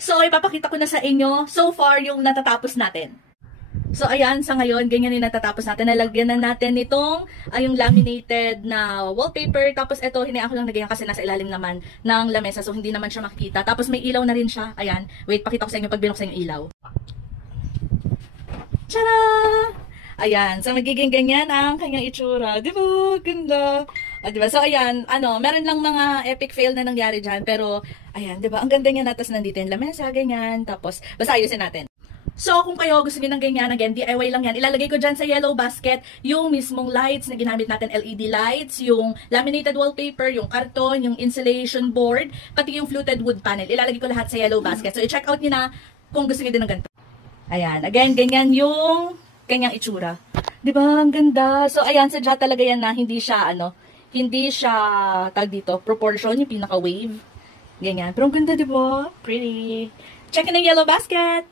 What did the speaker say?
So, ipapakita ko na sa inyo so far yung natatapos natin. So, ayan, sa ngayon, ganyan yung natatapos natin. Nalagyan na natin itong yung laminated na wallpaper. Tapos, ito, hinayaan ko lang na ganyan kasi nasa ilalim naman ng lamesa. So, hindi naman siya makikita. Tapos, may ilaw na rin siya. Ayan. Wait, pakita ko sa inyo pag binuksan yung ilaw. Tara! Ayan. So, magiging ganyan ang kanyang itsura. Diba? Ganda. Diba? So, ayan, meron lang mga epic fail na nangyari dyan, pero, ayan, diba? Ang ganda niya, tapos nandito yung lamesa, ganyan, tapos, basta ayusin natin. So, kung kayo gusto niyo ng ganyan, again, DIY lang yan, ilalagay ko dyan sa yellow basket yung mismong lights na ginamit natin, LED lights, yung laminated wallpaper, yung karton, yung insulation board, pati yung fluted wood panel. Ilalagay ko lahat sa yellow basket. So, i-check out niyo na kung gusto niyo din ng ganito. Ayan, again, ganyan yung kanyang itsura. Diba? Ang ganda. So, ayan, sadya talaga yan na hindi siya, tag dito, proportion, yung pinaka-wave. Ganyan. Pero ang ganda, diba? Pretty. Check in ang yellow basket.